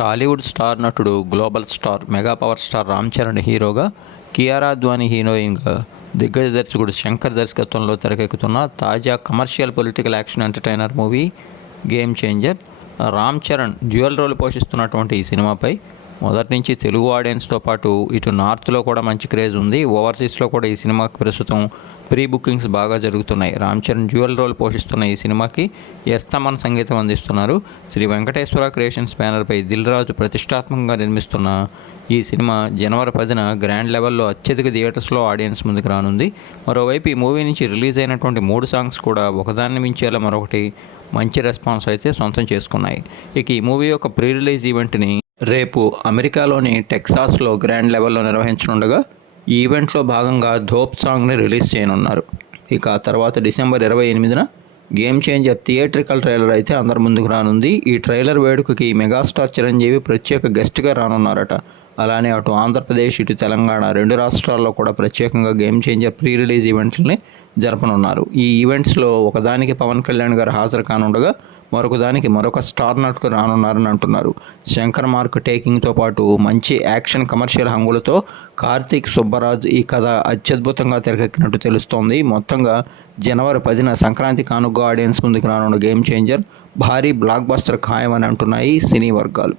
Tollywood star నటుడు, global star, mega power star Ram Charan హీరోగా, కియారా అద్వానీ హీరోయిన్గా, దిగ్గజ దర్శకుడు శంకర్ దర్శకత్వంలో తెరకెక్కుతున్న తాజా commercial political action entertainer movie game changer. Ram Charan dual role పోషిస్తున్నటువంటి ఈ సినిమాపై మొదటి నుంచి తెలుగు ఆడియన్స్తో పాటు ఇటు నార్త్లో కూడా మంచి క్రేజ్ ఉంది. ఓవర్సీస్లో కూడా ఈ సినిమాకి ప్రస్తుతం ప్రీ బుకింగ్స్ బాగా జరుగుతున్నాయి. రామ్ చరణ్ డ్యూయల్ రోల్ పోషిస్తున్న ఈ సినిమాకి ఎస్ తమన్ సంగీతం అందిస్తున్నారు. శ్రీ వెంకటేశ్వర క్రియేషన్స్ బ్యానర్పై దిల్ రాజు ప్రతిష్టాత్మకంగా నిర్మిస్తున్న ఈ సినిమా జనవరి 10న గ్రాండ్ లెవెల్లో అత్యధిక థియేటర్స్లో ఆడియన్స్ ముందుకు రానుంది. మరోవైపు ఈ మూవీ నుంచి రిలీజ్ అయినటువంటి 3 సాంగ్స్ కూడా ఒకదాన్ని మించేలా మరొకటి మంచి రెస్పాన్స్ అయితే సొంతం చేసుకున్నాయి. ఇక ఈ మూవీ యొక్క ప్రీ రిలీజ్ ఈవెంట్ని రేపు అమెరికాలోని టెక్సాస్లో గ్రాండ్ లెవెల్లో నిర్వహించనుండగా ఈ ఈవెంట్లో భాగంగా ధోప్ సాంగ్ని రిలీజ్ చేయనున్నారు. ఇక ఆ తర్వాత డిసెంబర్ 28న గేమ్ చేంజర్ థియేట్రికల్ ట్రైలర్ అయితే అందరి ముందుకు రానుంది. ఈ ట్రైలర్ వేడుకకి మెగాస్టార్ చిరంజీవి ప్రత్యేక గెస్ట్గా రానున్నారట. అలానే అటు ఆంధ్రప్రదేశ్, ఇటు తెలంగాణ 2 రాష్ట్రాల్లో కూడా ప్రత్యేకంగా గేమ్ చేంజర్ ప్రీ రిలీజ్ ఈవెంట్లని జరపనున్నారు. ఈ ఈవెంట్స్లో ఒకదానికి పవన్ కళ్యాణ్ గారు హాజరు కానుండగా మరొకదానికి మరొక స్టార్ నటుడు రానున్నారని అంటున్నారు. శంకర్ మార్క్ టేకింగ్తో పాటు మంచి యాక్షన్ కమర్షియల్ హంగులతో కార్తీక్ సుబ్బరాజ్ ఈ కథ అత్యద్భుతంగా తెరకెక్కినట్టు తెలుస్తోంది. మొత్తంగా జనవరి 10న సంక్రాంతి కానుక ఆడియన్స్ ముందుకు రానున్న గేమ్ చేంజర్ భారీ బ్లాక్ బస్టర్ ఖాయమని అంటున్నాయి సినీ వర్గాలు.